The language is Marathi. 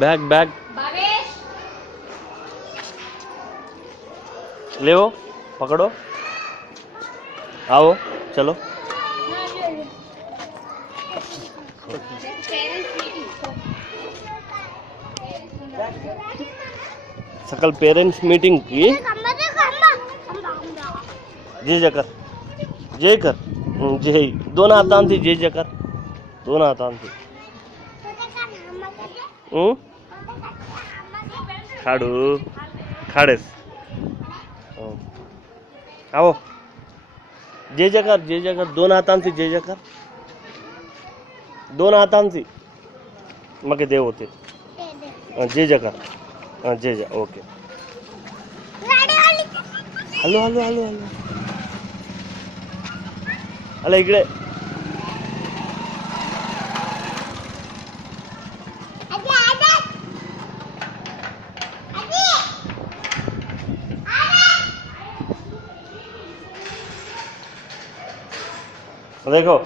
बैग बैग ले वो पकड़ो, आओ चलो। सकल पेरेंट्स मीटिंग की जय जय कर, जय कर, जय दोन हातांची जय जय कर, दोन हातांची खाडू खाडेस आओ जय जय कर, जय जय कर, दोन हातांची जय जय कर, दोन हातांची मग देव होते। जय जय कर, जय जय okay. Hello hello hello hello hello इकडे देखो।